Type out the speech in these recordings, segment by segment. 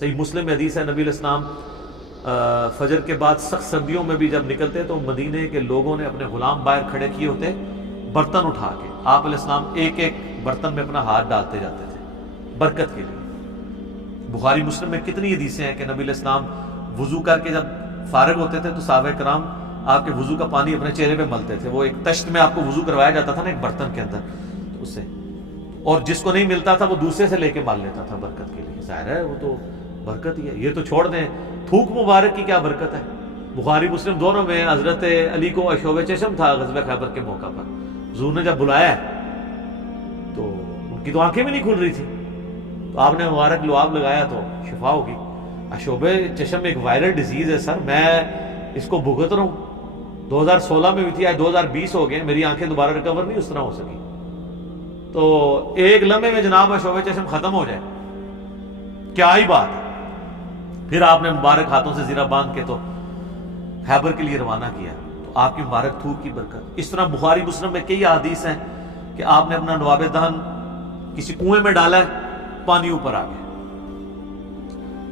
صحیح مسلم میں حدیث ہے، نبی علیہ السلام فجر کے بعد سخت سردیوں میں بھی جب نکلتے تو مدینے کے لوگوں نے اپنے غلام باہر کھڑے کیے ہوتے برتن اٹھا کے، آپ علیہ السلام ایک ایک برتن میں اپنا ہاتھ ڈالتے جاتے تھے برکت کے لیے۔ بخاری مسلم میں کتنی حدیثیں ہیں کہ نبی علیہ السلام وضو کر کے جب فارغ ہوتے تھے تو صحابہ کرام آپ کے وضو کا پانی اپنے چہرے پہ ملتے تھے۔ وہ ایک تشت میں آپ کو وضو کروایا جاتا تھا نا ایک برتن کے اندر، تو اس سے، اور جس کو نہیں ملتا تھا وہ دوسرے سے لے کے مال لیتا تھا برکت کے لیے۔ ظاہر ہے وہ تو برکت ہی ہے۔ یہ تو چھوڑ دیں تھوک مبارک کی کیا برکت ہے۔ بخاری مسلم دونوں میں حضرت علی کو عشوب چشم تھا غزوہ خیبر کے موقع پر، حضور نے جب بلایا تو ان کی تو آنکھیں بھی نہیں کھل رہی تھی، تو آپ نے مبارک لعاب لگایا تو شفا ہوگی۔ عشوب چشم ایک وائرل ڈیزیز ہے سر، میں اس کو بھگت رہا ہوں، 2016 میں بھی تھی، آج 2020 ہو گئے، میری آنکھیں دوبارہ ریکور نہیں اس طرح ہو سکی۔ تو ایک لمحے میں جناب عشوب چشم ختم ہو جائے، کیا ہی بات ہے۔ پھر آپ نے مبارک ہاتھوں سے زیرہ باندھ کے تو خیبر کے لیے روانہ کیا، تو آپ کی مبارک تھوک کی برکت۔ اس طرح بخاری مسلم میں کئی احادیث ہیں کہ آپ نے اپنا نواب دہن کسی کنویں میں ڈالا ہے، پانی اوپر آ گیا،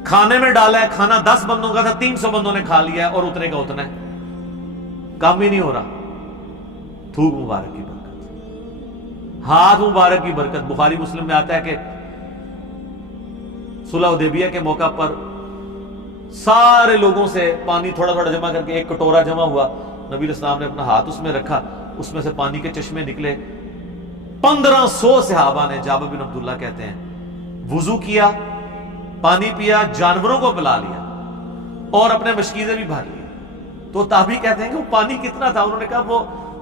کھانے میں ڈالا ہے، کھانا 10 بندوں کا تھا، 300 بندوں نے کھا لیا ہے اور اتنے کا اتنا ہے، کام ہی نہیں ہو رہا۔ تھوک مبارک کی برکت، ہاتھ مبارک کی برکت۔ بخاری مسلم میں آتا ہے کہ صلح حدیبیہ کے موقع پر سارے لوگوں سے پانی تھوڑا تھوڑا جمع کر کے ایک کٹورا جمع ہوا، نبی علیہ السلام نے اپنا ہاتھ اس میں رکھا، اس میں سے پانی کے چشمے نکلے، 1500 صحابہ نے، جابر بن عبداللہ کہتے ہیں، وضو کیا، پانی پیا، جانوروں کو پلا لیا اور اپنے مشکیزیں بھی بھر لی۔ تو تابعی کہتے ہیں کہ وہ پانی کتنا تھا، انہوں نے کہا وہ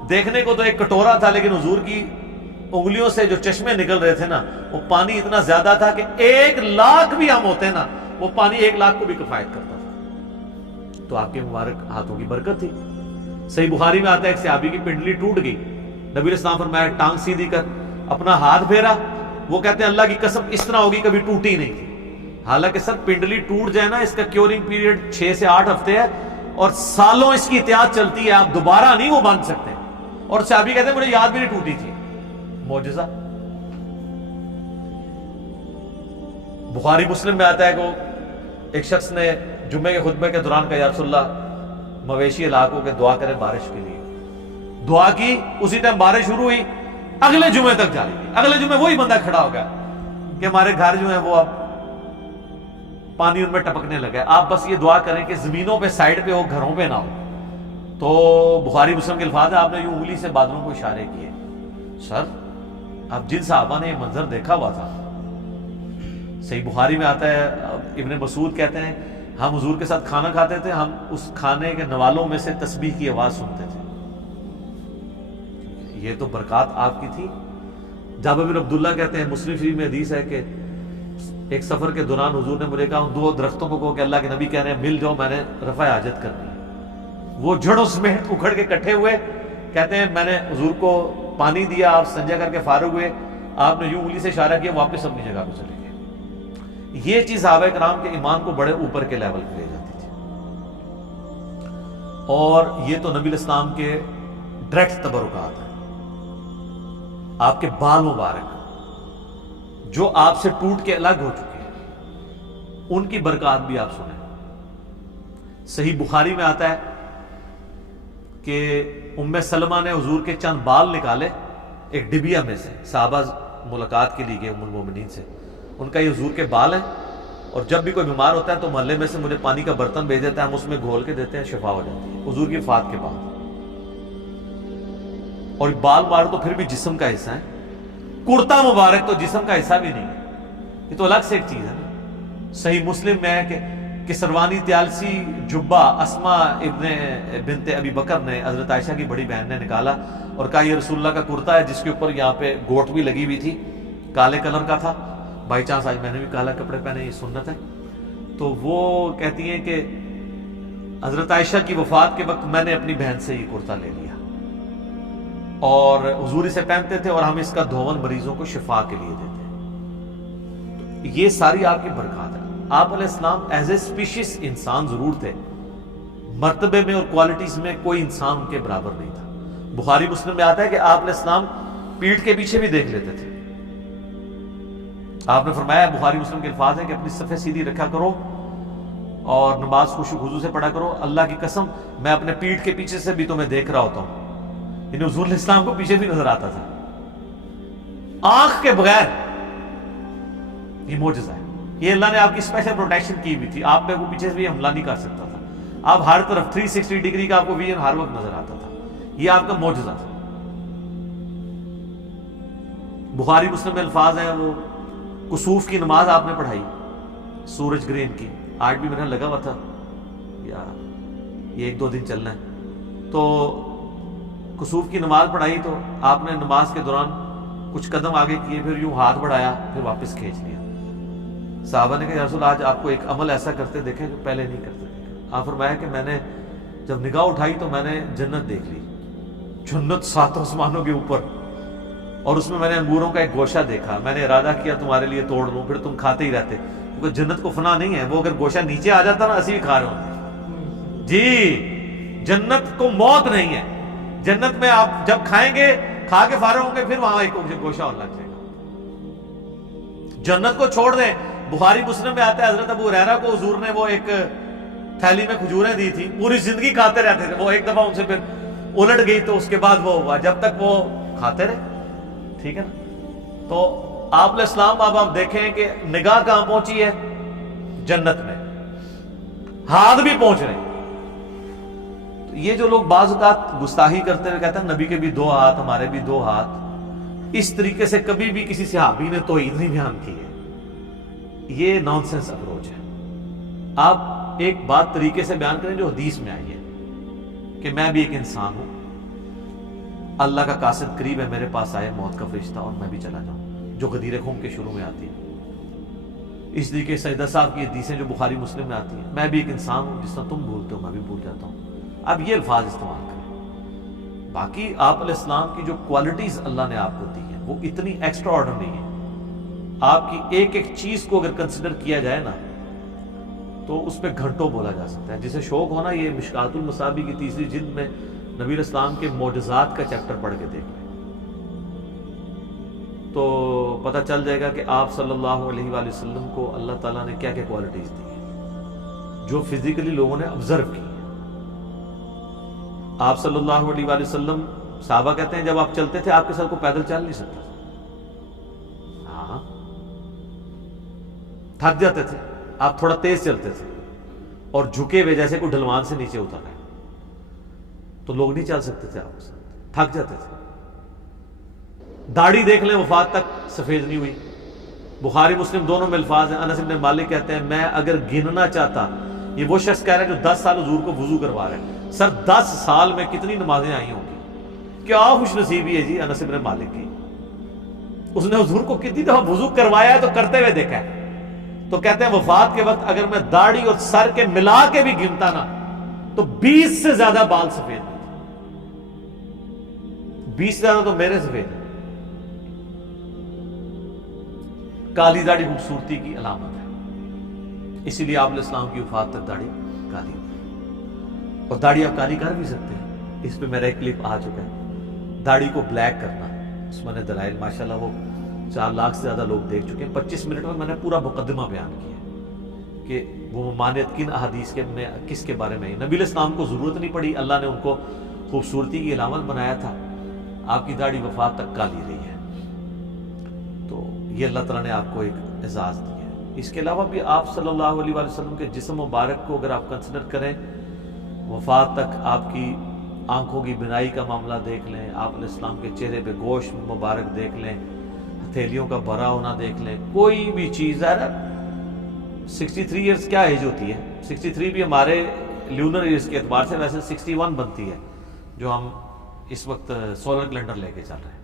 دیکھنے کو تو ایک کٹورا تھا، لیکن حضور کی انگلیوں سے جو چشمے نکل رہے تھے نا، وہ پانی اتنا زیادہ تھا کہ 1,00,000 بھی ہم ہوتے نا، وہ پانی 1,00,000 کو بھی کفایت کرتا تھا۔ تو آپ کے مبارک ہاتھوں کی برکت تھی۔ صحیح بخاری میں آتا ہے ایک صحابی کی پنڈلی ٹوٹ گئی، نبی علیہ السلام فرمایا ٹانگ سیدھی کر، اپنا ہاتھ پھیرا، وہ کہتے ہیں اللہ کی قسم اس طرح ہوگی کبھی ٹوٹی نہیں تھی۔ حالانکہ سر پنڈلی ٹوٹ جائے نا، اس کا کیورنگ پیریڈ 6 سے 8 ہفتے ہے اور سالوں اس کی احتیاط چلتی ہے، آپ دوبارہ نہیں وہ باندھ سکتے۔ اور صحابی کہتے ہیں مجھے یاد بھی نہیں ٹوٹی تھی۔ معجزہ۔ بخاری مسلم میں آتا ہے کہ ایک شخص نے جمعے کے خطبے کے دوران کہا یا رسول اللہ مویشی علاقوں کے دعا کریں بارش کے لیے، دعا کی، اسی ٹائم بارش شروع ہوئی، اگلے جمعے تک جاری رہی۔ اگلے جمعے وہی بندہ کھڑا ہو گیا کہ ہمارے گھر جو ہیں وہ اب پانی ان میں ٹپکنے لگا ہے، آپ بس یہ دعا کریں کہ زمینوں پہ سائڈ پہ ہو، گھروں پہ نہ ہو۔ تو بخاری مسلم کے الفاظ ہے، آپ نے یوں انگلی سے بادلوں کو اشارے کیے۔ سر اب جن صحابہ نے یہ منظر دیکھا ہوا تھا، صحیح بخاری میں آتا ہے ابن مسعود کہتے ہیں ہم حضور کے ساتھ کھانا کھاتے تھے، ہم اس کھانے کے نوالوں میں سے تسبیح کی آواز سنتے تھے۔ یہ تو برکات آپ کی تھی۔ جابر بن عبداللہ کہتے ہیں مسلم شریف میں حدیث ہے کہ ایک سفر کے دوران حضور نے مجھے کہا ان 2 درختوں کو کہو کہ اللہ کے نبی کہہ رہے ہیں مل جاؤ، میں نے رفع حاجت کرنی ہے۔ وہ جڑوں سمیت اکھڑ کے کٹھے ہوئے، کہتے ہیں میں نے حضور کو پانی دیا، آپ سنجا کر کے فارغ ہوئے، آپ نے یوں انگلی سے اشارہ کیا، واپس اپنی جگہ پہ چلے گئے۔ یہ چیز صحابہ کرام کے ایمان کو بڑے اوپر کے لیول پہ لے جاتی تھی، اور یہ تو نبی الاسلام کے ڈائریکٹ تبرکات ہیں۔ آپ کے بال مبارک جو آپ سے ٹوٹ کے الگ ہو چکے ہیں، ان کی برکات بھی آپ سنیں۔ صحیح بخاری میں آتا ہے کہ ام سلمہ نے حضور کے چند بال نکالے ایک ڈبیا میں سے، صحابہ ملاقات کے لیے گئے ام المومنین سے، ان کا یہ حضور کے بال ہیں، اور جب بھی کوئی بیمار ہوتا ہے تو محلے میں سے مجھے پانی کا برتن بھیج دیتا ہے، ہم اس میں گھول کے دیتے ہیں، شفا ہو جاتی ہے حضور کی وفات کے بعد۔ اور بال مبارک تو پھر بھی جسم کا حصہ ہے، کرتا مبارک تو جسم کا حصہ بھی نہیں ہے، یہ تو الگ سے ایک چیز ہے نا۔ صحیح مسلم میں ہے کہ سروانی تیالسی جبہ اسما ابن بنت ابی بکر نے حضرت عائشہ کی بڑی بہن نے نکالا اور کہا یہ رسول اللہ کا کرتا ہے جس کے اوپر یہاں پہ گوٹ بھی لگی ہوئی تھی، کالے کلر کا تھا، بائی چانس آج میں نے بھی کالا کپڑے پہنے، یہ سنت ہے۔ تو وہ کہتی ہیں کہ حضرت عائشہ کی وفات کے وقت میں نے اپنی بہن سے یہ کرتا لے لیا اور حضور اسے پہنتے تھے، اور ہم اس کا دھون مریضوں کو شفا کے لیے دیتے ہیں۔ تو یہ ساری آپ کی برکات ہے۔ آپ علیہ السلام ایز اے اسپیشیز انسان ضرور تھے، مرتبے میں اور کوالٹیز میں کوئی انسان ان کے برابر نہیں تھا۔ بخاری مسلم میں آتا ہے کہ آپ علیہ السلام پیٹھ کے پیچھے بھی دیکھ لیتے تھے، آپ نے فرمایا، بخاری مسلم کے الفاظ ہیں کہ اپنی صفیں سیدھی رکھا کرو اور نماز خشوع و خضوع سے پڑھا کرو. اللہ کی قسم میں اپنے پیٹھ کے پیچھے سے بھی تمہیں دیکھ رہا ہوتا ہوں. یعنی حضور علیہ السلام کو پیچھے بھی نظر آتا تھا آنکھ کے بغیر. یہ معجزہ ہے. یہ اللہ نے آپ کی اسپیشل پروٹیکشن کی ہوئی تھی. آپ پہ وہ پیچھے سے بھی حملہ نہیں کر سکتا تھا. آپ ہر طرف 360 ڈگری کا آپ کو ویژن ہر وقت نظر آتا تھا. یہ آپ کا معجزہ تھا. بخاری مسلم میں الفاظ ہیں، وہ کسوف کی نماز آپ نے پڑھائی، سورج گرہن کی. آج بھی میرا لگا ہوا تھا یا یہ 1-2 دن چلنا ہے. تو کسوف کی نماز پڑھائی تو آپ نے نماز کے دوران کچھ قدم آگے کیے، پھر یوں ہاتھ بڑھایا، پھر واپس کھینچ لیا. صحابہ نے کہا یا رسول آج آپ کو ایک عمل ایسا کرتے دیکھیں جو پہلے نہیں کرتے دیکھا. آپ فرمایا کہ میں نے جب نگاہ اٹھائی تو میں نے جنت دیکھ لی. جنت 7 آسمانوں کے اوپر، اور اس میں میں نے انگوروں کا ایک گوشہ دیکھا. میں نے ارادہ کیا تمہارے لیے توڑ لوں، پھر تم کھاتے ہی رہتے، کیونکہ جنت کو فنا نہیں ہے. وہ اگر گوشہ نیچے آ جاتا نا اسی بھی کھا رہے ہوتے. جی جنت کو موت نہیں ہے. جنت میں آپ جب کھائیں گے، کھا کے فارغ ہوں گے، پھر وہاں ایک گوشہ اور لگ جائے گا. جنت کو چھوڑ دیں. بخاری مسلم میں آتا ہے حضرت ابو ہریرہ کو حضور نے وہ ایک تھیلی میں کھجوریں دی تھی، پوری زندگی کھاتے رہتے تھے. وہ ایک دفعہ ان سے پھر الٹ گئی تو اس کے بعد وہ ہوا، جب تک وہ کھاتے رہے. ٹھیک ہے نا. تو آپ علیہ السلام اب آپ دیکھیں کہ نگاہ کہاں پہنچی ہے؟ جنت میں. ہاتھ بھی پہنچ رہے ہیں. تو یہ جو لوگ بعض اوقات گستاخی کرتے ہوئے کہتے ہیں نبی کے بھی 2 ہاتھ، ہمارے بھی 2 ہاتھ، اس طریقے سے کبھی بھی کسی صحابی نے توحید نہیں بیان کی ہے. یہ نان سینس اپروچ ہے. آپ ایک بات طریقے سے بیان کریں جو حدیث میں آئی ہے کہ میں بھی ایک انسان ہوں، اللہ کا قاصد قریب ہے، میرے پاس آئے موت کا فرشتہ اور میں بھی چلا جاؤں، جو غدیر خم کے شروع میں آتی ہے. اس طریقے سیدہ صاحب کی حدیثیں جو بخاری مسلم میں آتی ہیں، میں بھی ایک انسان ہوں، جس طرح تم بھولتے ہو میں بھی بھول جاتا ہوں. اب یہ الفاظ استعمال کریں. باقی آپ علیہ السلام کی جو کوالٹیز اللہ نے آپ کو دی ہیں وہ اتنی ایکسٹرا آرڈنری ہیں. آپ کی ایک ایک چیز کو اگر کنسیڈر کیا جائے نا تو اس پہ گھنٹوں بولا جا سکتا ہے. جسے شوق ہونا یہ مشکات المصابیح کی 3ری جلد میں نبی علیہ السلام کے معجزات کا چیپٹر پڑھ کے دیکھ لیں تو پتہ چل جائے گا کہ آپ صلی اللہ علیہ وآلہ وسلم کو اللہ تعالیٰ نے کیا کیا کوالٹیز دی ہیں جو فزیکلی لوگوں نے آبزرو کی. آپ صلی اللہ علیہ وآلہ وسلم، صحابہ کہتے ہیں جب آپ چلتے تھے آپ کے سر کو پیدل چل نہیں سکتا. ہاں تھک جاتے تھے. آپ تھوڑا تیز چلتے تھے اور جھکے ہوئے جیسے کوئی ڈھلوان سے نیچے اتر رہے تو لوگ نہیں چل سکتے تھے، آپ کے ساتھ تھک جاتے تھے. داڑھی دیکھ لیں وفات تک سفید نہیں ہوئی. بخاری مسلم دونوں میں الفاظ ہیں. انس بن مالک کہتے ہیں میں اگر گننا چاہتا، یہ وہ شخص کہہ رہا ہے جو 10 سال حضور کو وضو کروا رہے ہیں، سر 10 سال میں کتنی نمازیں آئی ہوں گی. کیا خوش نصیبی ہے جی انس بن مالک کی. اس نے حضور کو کتنی دفعہ وضو کروایا ہے تو کرتے ہوئے دیکھا ہے. تو کہتے ہیں وفات کے وقت اگر میں داڑھی اور سر کے ملا کے بھی گنتا نا تو 20 سے زیادہ بال سفید ہیں. 20 سے زیادہ تو میرے سفید ہیں. کالی داڑھی خوبصورتی کی علامت ہے، اسی لیے آپ علیہ السلام کی وفات تک داڑھی کالی ہوئی. اور داڑھی آپ کالی کر بھی سکتے ہیں. اس پہ میرا ایک کلپ آ چکا ہے. داڑھی کو بلیک کرنا، اس میں نے دلائل ماشاءاللہ وہ 4 لاکھ سے زیادہ لوگ دیکھ چکے ہیں. 25 منٹ میں نے پورا مقدمہ بیان کیا کہ وہ ممانعت کن احادیث کے میں کس کے بارے میں. نبی علیہ السلام کو ضرورت نہیں پڑی، اللہ نے ان کو خوبصورتی کی علامت بنایا تھا. آپ کی داڑھی وفات تک کالی رہی ہے. تو یہ اللہ تعالیٰ نے آپ کو ایک اعزاز دیا ہے. اس کے علاوہ بھی آپ صلی اللہ علیہ وآلہ وسلم کے جسم مبارک کو اگر آپ کنسیڈر کریں، وفات تک آپ کی آنکھوں کی بینائی کا معاملہ دیکھ لیں، آپ علیہ السلام کے چہرے پہ گوشت مبارک دیکھ لیں، ہتھیلیوں کا بھرا ہونا دیکھ لیں، کوئی بھی چیز ہے. 63 ایئرز کیا ایج ہوتی ہے؟ 63 بھی ہمارے لیونر ایئرز کے اعتبار سے ویسے 61 بنتی ہے جو ہم اس وقت سولر کیلنڈر لے کے چل رہے ہیں.